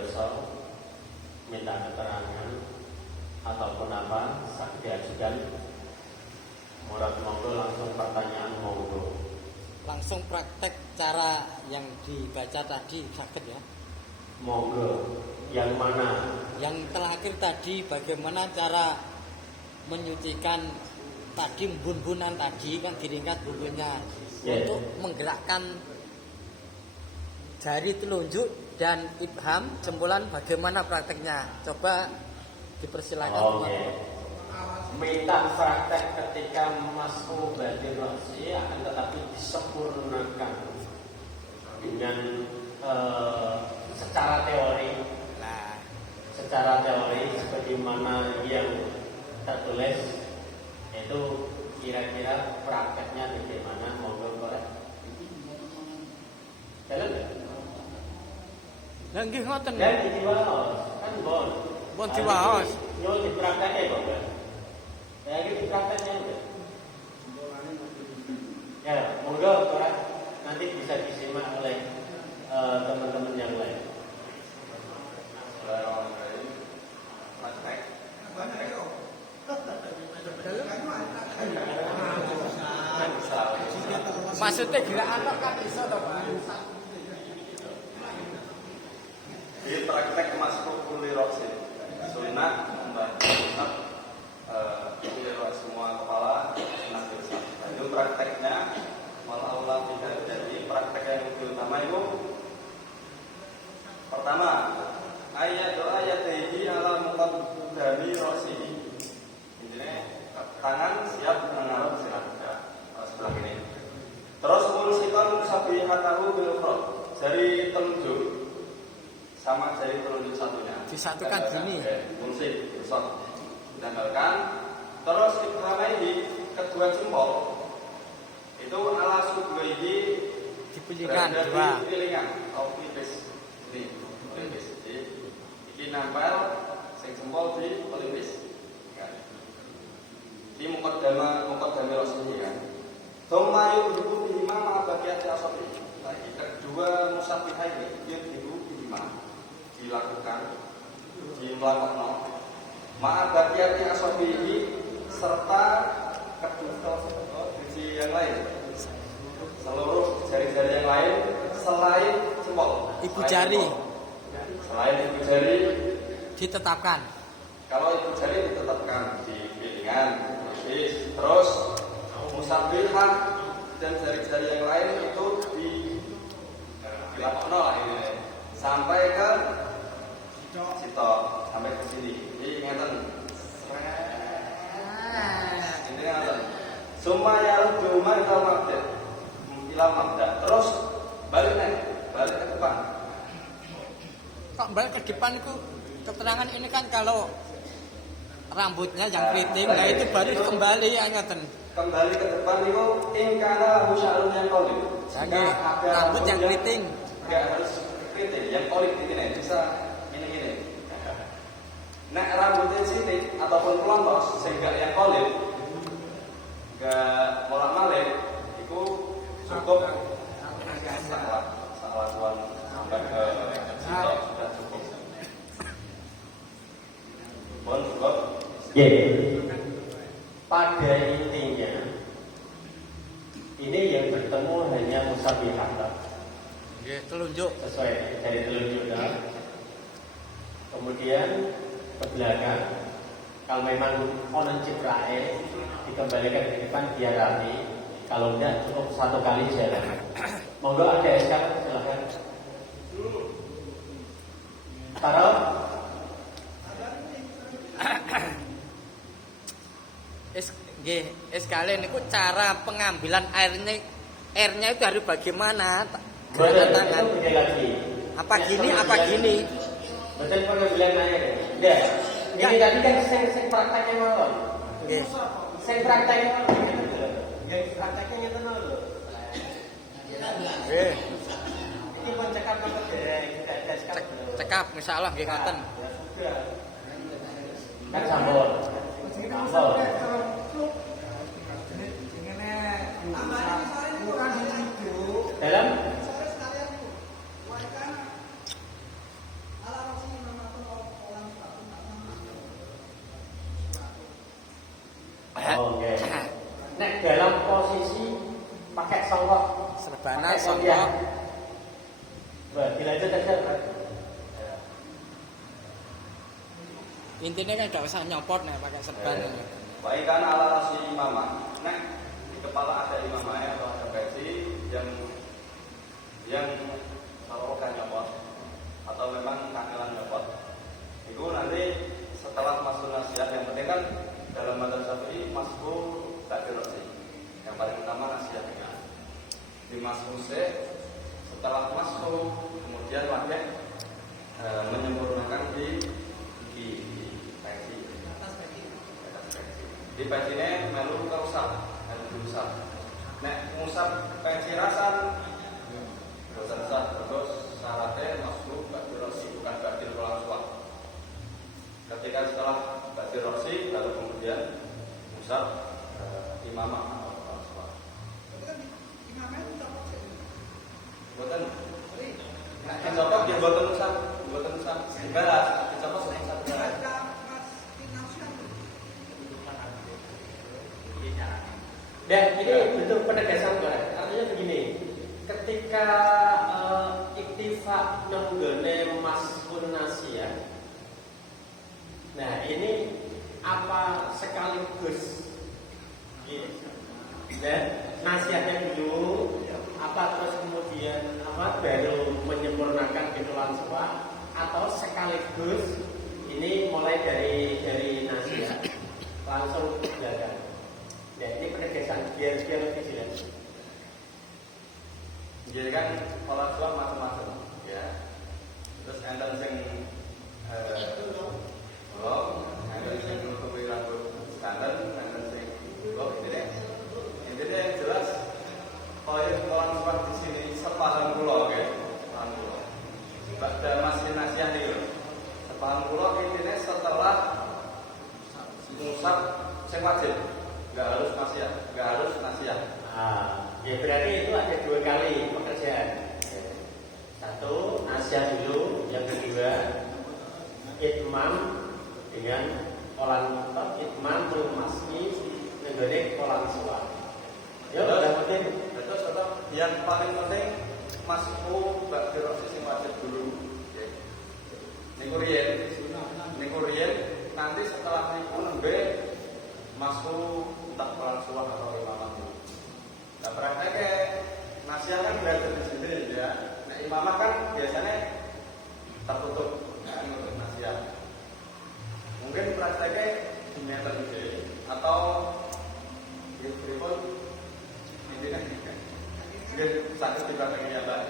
pirsa minta keterangan ataupun apa sak diajukan. Murad monggo langsung pertanyaan monggo. Langsung praktek cara yang dibaca tadi sakit ya. Monggo. Yang mana? Yang terakhir tadi bagaimana cara menyucikan tadi bun-bunan tadi kan diringkas bumbunya untuk menggerakkan jari telunjuk dan ibham jempolan bagaimana prakteknya? Coba dipersilakan. Minta praktek ketika masuk batin rosi akan tetapi disempurnakan dengan secara teori. Nah, secara teori sebagaimana yang tertulis itu kira-kira prakteknya bagaimana, monggo korek. Jalan ya? Lah nggih ngoten. Dan diwaos kan bon. Bon diwaos. Yo dipraktekne kok. Ya iki diprakteknya udah. Ya, monggo korek nanti bisa disimak oleh teman-teman yang lain. Maksudnya gerakan kan iso to, Pak? Di praktek masuk kuliroksi sunnah membantu tetap kuliroksi semua kepala sunnah biasa. Itu prakteknya walau tidak jadi praktek yang lebih utama itu pertama ayat doa yatihi ala muqaddami rosi. Intinya tangan siap mengarah sebelah ini. Terus mulsikan musabihatahu bil ukhra. Jari telunjuk sama jari telunjuk satunya Disatukan gini. Mulsi besar. Ditanggalkan. Terus ibhamaihi kedua jempol itu ala sudwaihi Dipilihkan dua. Pilingan atau pelipis. Ini pelipis. Ini nempel sing jempol di pelipis. Ini muqaddami rasanya kan. Thumma yudhibu bihima ma baqiyati asabi. Lagi kedua musabihah ini yudhibu bihima dilakukan di melakukan ma baqiyati asabi ini serta kedua sisi yang lain. Seluruh jari-jari yang lain selain jempol. Ibu jari. Selain ibu jari Ditetapkan. Kalau ibu jari ditetapkan di piringan, terus musabihah dan jari-jari yang lain itu dilapokno lah ini sampai ke sitok sampai ke sini. Jadi ngeten. Ini ngeten. Summa yaruddu ila mabda. Terus balik ke depan. Kok balik ke depan itu keterangan ini kan kalau rambutnya yang keriting, nah itu baru kembali ya ngoten. Kembali ke depan itu ingkana husyarun yang kolik. Rambut yang keriting. Enggak harus keriting, yang kolik ini bisa ini. Nah rambutnya sini ataupun pelontos sehingga yang kolik enggak bolak-balik itu cukup salah tuan sampai ke situ sudah cukup. Bon cukup. Pada intinya ini yang bertemu hanya musabihah. Telunjuk. Sesuai dari telunjuk. Kemudian ke belakang. Kalau memang onen ciprae dikembalikan ke depan biar rapi. Kalau tidak cukup satu kali jalan. Monggo ada SK silakan. Taruh. Sekalian itu cara pengambilan airnya itu harus bagaimana? Betul, tangan. itu lagi. Apa gini? Apa gini? Betul pengambilan air. Enggak. Ini tadi kan sing prakteknya mawon. Nggih. Sing prakteknya mawon. Yang prakteknya ngeten lho. Nggih. Iki pun cekap apa Cekap insyaallah nggih ngoten. Kan sampun. Sampun. Dalam nek dalam posisi pakai songkok, Serbana, pakai songkok. kopiah. Bah, dilanjut aja, Pak. Intinya kan gak usah nyopot nih pakai serban. Baik kan ala rasi imamah, nek di kepala ada imamahnya atau ada peci yang kalau kan nyopot atau memang kangelan nyopot, itu nanti setelah masuk nasihat yang penting kan dalam madzhab Syafi'i masuk tak dirasi. Yang paling utama nasihatnya. Di masuk setelah masuk kemudian pakai menyempurnakan di peci. Di peci ini melu usap, melu diusap. Nek ngusap peci rasan, bosan sah terus syaratnya masuk ba'di rosi bukan ba'di kolak. Ketika setelah ba'di rosi lalu kemudian ngusap imamah atau kolak. Buatan, nah dicopot dia buatan usap, dibalas, dicopot usap dibalas. Dan ini bentuk penegasan Pak. Artinya begini, ketika iktifak nenggone maskun nasihat. Nah, ini apa sekaligus dan nasihatnya dulu apa terus kemudian apa baru menyempurnakan pitulan suah atau sekaligus ini mulai dari nasihat langsung ke belakang. Ya, ini penegasan biar lebih jelas. Jadi kan pola suap macam-macam, ya. Terus enten sing belum, enten sing nutupi rambut standar, enten sing belum. Intinya yang jelas, kalau yang pola suap di sini sepadan pulau, oke, sepadan pulau. Pada masih nasihat nih, sepadan pulau intinya setelah musab sing wajib. Gak harus nasihat. Ya berarti itu ada 2 kali pekerjaan. Satu nasihat dulu, yang kedua itmam dengan kolan itmam maski menggoreng kolan suar. Ya udah penting. Terus tetap yang paling penting masku ba'di rosi sing wajib dulu. Niku riyen nanti setelah niku nembe masku tak kolan suar atau imamah dulu. Nah prakteknya nasihat kan belajar di sini ya. Nah imamah kan biasanya tertutup kan untuk nasihat. Mungkin prakteknya dunia terjadi atau berikut intinya mungkin sakit di prakteknya Mbak.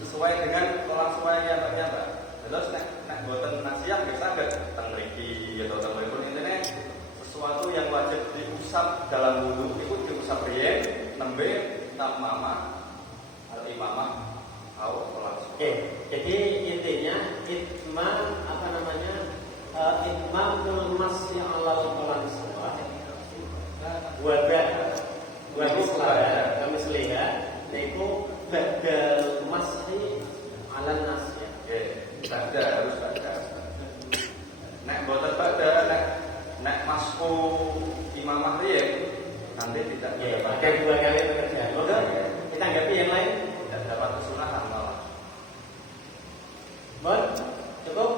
Sesuai dengan kolam suai yang Mbak. Terus nek buatan nasihat biasa ada tengriki atau tengrikun intinya sesuatu yang wajib diusap dalam wudhu itu diusap riyen nembe tak mama atau imamah atau kolam. Oke, jadi intinya itmam itmam masih alal kolan suar. Wa kami selihat niku badal masih alal nasya. Baca harus baca. Nek boten baca nek masku imamah riyen nanti tidak Ada 2 kali pekerjaan. Moga kita anggapi yang lain. tidak dapat kesunahan malah. Bon, cukup.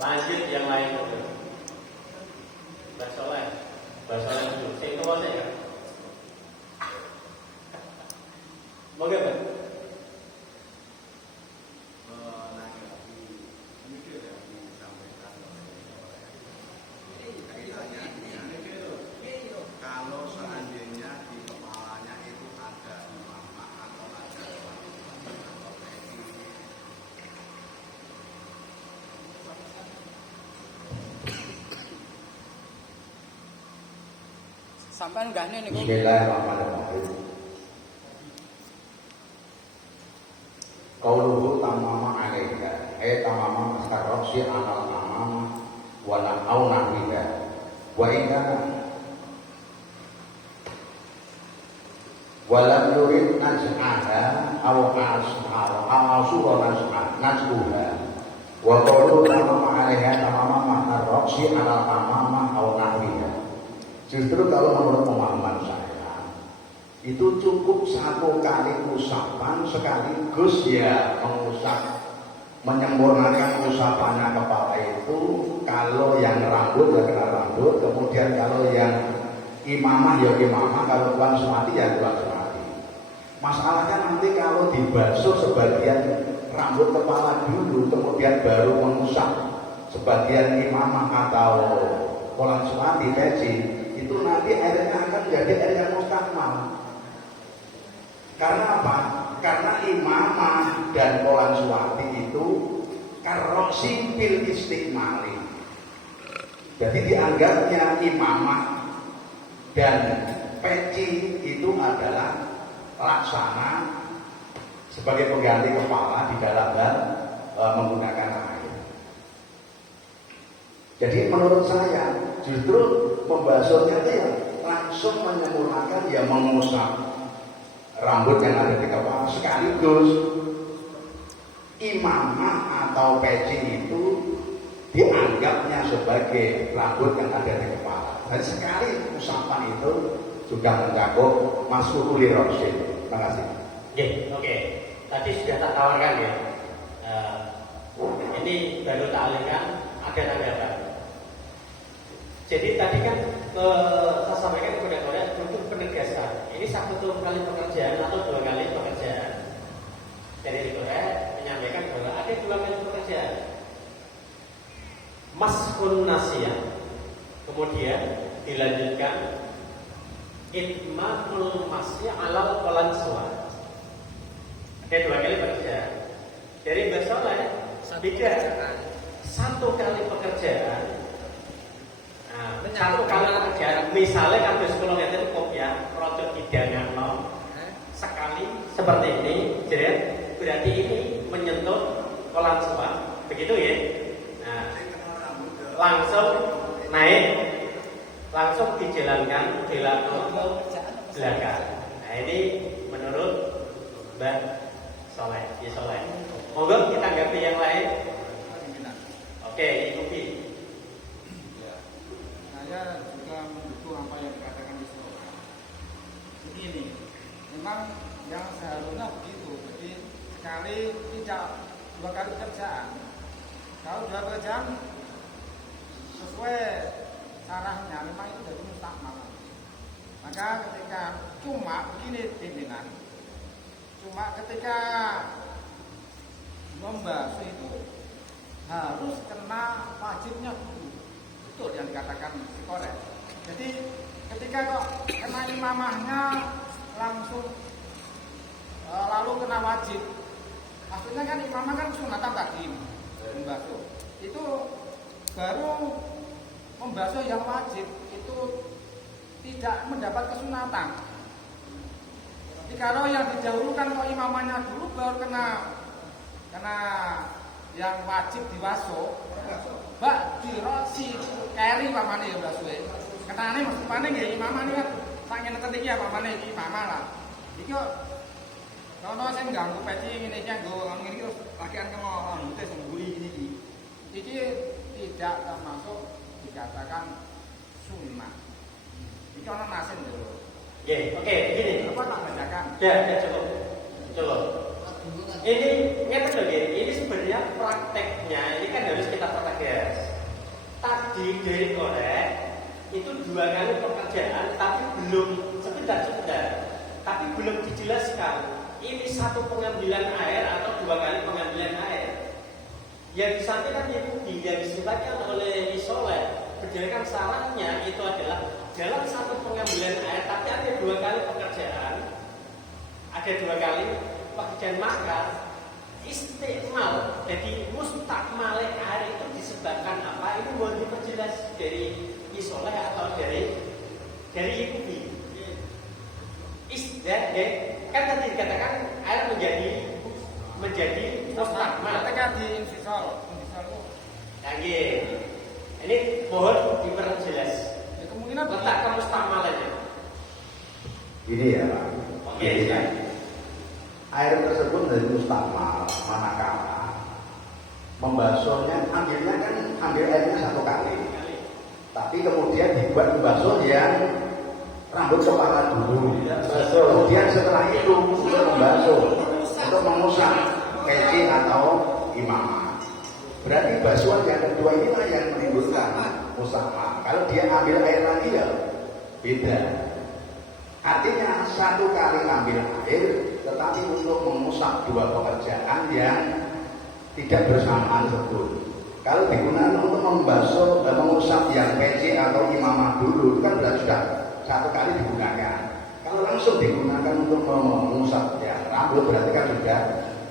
Lanjut yang lain. Basoleh dulu. Sing tuwa sik. Moga Pak. Kalau seandainya di kepalanya itu ada imamah atau ada Sampai enggak nih niku. Bismillahirrahmanirrahim. Qauluhu tamama alaika tamama mastarroksi anal tamama wala au nahwika wa inna walam yurid naj'aha aw asura naj'uha wa qauluhu tamama alaiha tamama mastarroksi anal tamama au nahwika Justru kalau menurut pemahaman saya itu cukup satu kali usapan sekaligus ya mengusap, menyempurnakan usapannya kepala itu. Kalau yang rambut ya kena rambut, kemudian kalau yang imamah ya imamah, kalau tuan semati ya tuan semati. Masalahnya nanti kalau dibasuh sebagian rambut kepala dulu, kemudian baru mengusap sebagian imamah atau kolan semati peci, itu nanti airnya akan menjadi air yang mustakmal. Karena apa? Karena imamah dan kolan suwati itu karoksi bil istiqmali. Jadi dianggapnya imamah dan peci itu adalah laksana sebagai pengganti kepala di dalam hal menggunakan air. Jadi menurut saya justru membasuhnya itu ya langsung menyempurnakan ya mengusap rambut yang ada di kepala sekaligus imamah atau peci itu dianggapnya sebagai rambut yang ada di kepala. Dan sekali usapan itu sudah mencakup masuk uli rosin. Terima kasih. Oke. Tadi sudah tak tawarkan ya. Ini baru tak alihkan ada tanggapan. Jadi tadi kan saya sampaikan kepada kalian untuk penegasan. Ini satu kali pekerjaan atau dua kali pekerjaan. Dari Korea menyampaikan bahwa ada dua kali pekerjaan. Maskun nasiyah, kemudian dilanjutkan itmamul masya alal kolan suat. Ada dua kali pekerjaan. Dari Mbak Soleh beda. Satu kali pekerjaan. Nah, satu kali pekerjaan. Misalnya kan sekolah itu kopiah produk hidangan sekali seperti ini, jadi berarti ini menyentuh kolan suat, begitu ya? Nah, langsung naik, langsung dijalankan ke belakang. Nah ini menurut Mbak Soleh, ya Soleh. Monggo kita tanggapi yang lain. Oke, ikuti. Ya, saya juga mendukung apa yang dikatakan di sini. Begini, memang yang seharusnya begitu. Jadi sekali tidak dua kali kerjaan. Kalau dua kerjaan sesuai sarahnya memang itu dari mustakmal. Maka ketika cuma begini pimpinan, cuma ketika membasuh itu harus kena wajibnya dulu. Betul yang dikatakan si Korek. Jadi ketika kok kena imamahnya langsung lalu kena wajib, maksudnya kan imamah kan sunatan tadi membasuh. Itu baru membasuh yang wajib itu tidak mendapat kesunatan. Jadi kalau yang didahulukan kok imamahnya dulu baru kena yang wajib dibasuh. Mbak dirosi keri pamane ya basuh. Kenane maksud pane nggih imamah ini kan saking ngerti iki apa mane iki imamah lah. Iki kok ono sing ganggu peci ngene iki nggo ngene iki terus lakian kemo rambute sing mburi ngene iki. Iki tidak termasuk dikatakan sunnah. Iki ana nasin dulu. Oke, begini. Apa tak bedakan? Ya, cukup. Ini ngerti lho, ini sebenarnya prakteknya ini kan harus kita pertegas. Tadi dari Korek itu dua kali pekerjaan, tapi belum sebentar, tapi belum dijelaskan. Ini satu pengambilan air atau dua kali pengambilan air. Yang disampaikan itu yang disebutkan oleh Soleh, berdasarkan sarannya itu adalah dalam satu pengambilan air, tapi ada dua kali pekerjaan, maka istiqmal, jadi mustakmal air itu disebabkan apa? Ini mau diperjelas dari Isoleh atau dari Ibubi. Kan tadi dikatakan air menjadi mustakmal. Ketika di infisal ini mohon diperjelas. Ya, kemungkinan letak ke mustakmalnya. Ini ya Pak. Oke. Air tersebut dari mustakmal manakala membasuhnya ambil airnya satu kali. Tapi kemudian dibuat membasuh yang rambut kepala dulu. Kemudian setelah itu untuk membasuh, untuk mengusap peci atau imamah. Berarti basuhan yang kedua inilah yang menimbulkan musafah. Kalau dia ambil air lagi ya beda. Artinya satu kali ambil air, tetapi untuk mengusap dua pekerjaan yang tidak bersamaan tersebut. Kalau digunakan untuk membasuh dan mengusap yang peci atau imamah dulu, itu kan berarti sudah satu kali digunakan. Kalau langsung digunakan untuk mengusap ya rambut berarti kan sudah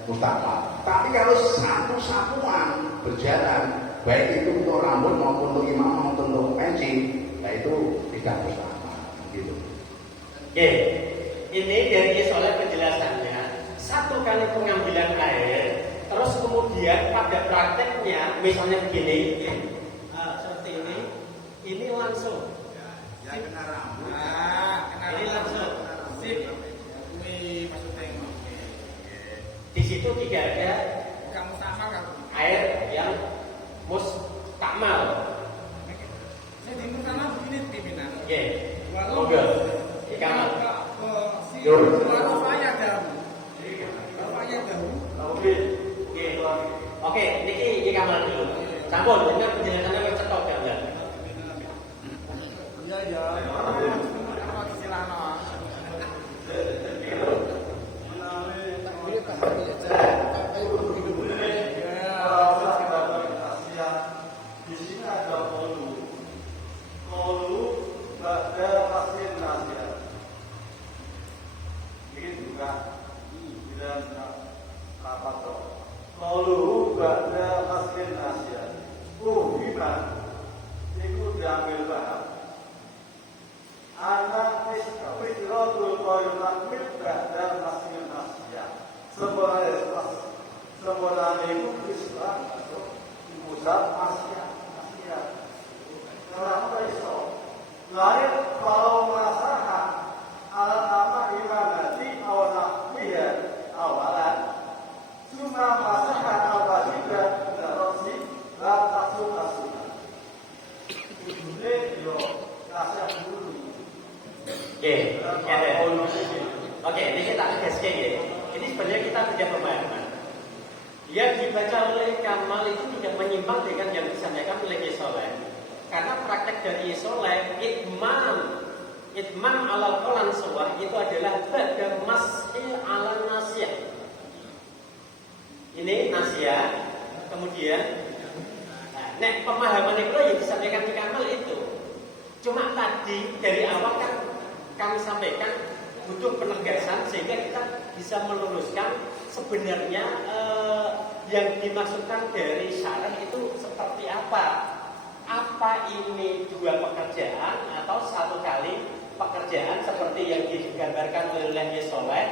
mustahab. Tapi kalau satu sapuan berjalan, baik itu untuk rambut maupun untuk imamah maupun untuk peci, nah itu tidak mustahab. Gitu. Oke, ini dari soal penjelasannya. Satu kali pengambilan air, terus kemudian pada prakteknya, misalnya begini, seperti ini langsung. Ya kena rambut. Ini langsung. Sip. Wih, maksudnya. Di situ tidak ada Kamu sama kan? air yang mustakmal. Saya di sana begini pimpinan. Oke, Walau moga di kamar. Walau saya dahulu. Oke, niki di kamar dulu. Campur dengan penjelasannya wis cetok gambar. Iya ya. Apa silano? Di sini ada kolu ba'da hasil nasihat. Ini juga tidak apa toh. Kolu ba'da hasil nasihat. Gimana? Itu diambil bahan. Anak fitratul qayyumatil ba'da hasil nasihat. Sebenarnya itu Islam atau pusat Asia. Kenapa itu? Lain kalau masalah alat imanati awal awalan cuma masalah awal juga terus langsung. Ini yo kasih dulu. Oke, ini kita tegaskan ya. Ini sebenarnya kita tidak pemahaman. Yang dibaca oleh Kamal itu tidak menyimpang dengan yang disampaikan oleh Yesoleh. Karena praktek dari Yesoleh, itmam alal qolan sawah itu adalah ba'da mashil ala nasiyah. Ini nasiyah, kemudian pemahaman itu yang disampaikan di Kamal itu. Cuma tadi dari awal kan kami sampaikan butuh penegasan sehingga kita bisa meluruskan sebenarnya yang dimaksudkan dari syarah itu seperti apa? Apa ini dua pekerjaan atau satu kali pekerjaan seperti yang digambarkan oleh Yesoleh